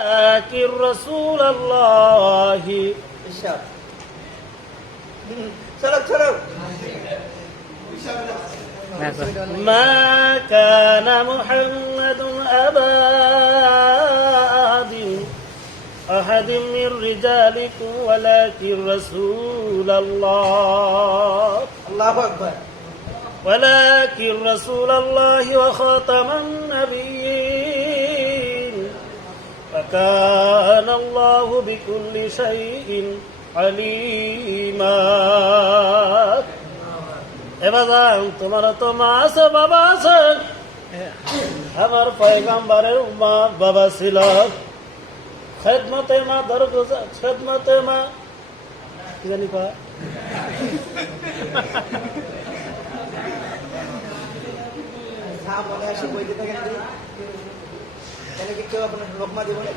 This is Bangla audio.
لكن رسول الله ما كان محمد أبا أحد من رجالكم ولكن رسول الله ولكن رسول الله وخاتم النبيين وكان الله بكل شيء عليما এবার তোমার তো মা আছে বাবা আছে আমার পয়গম্বরের মা বাবা ছিল খেদমতে মা দরগোজা খেদমতে মা কি জানি কয় মনে আসে বইতে থাকেন কেউ আপনার লোকমা দিব না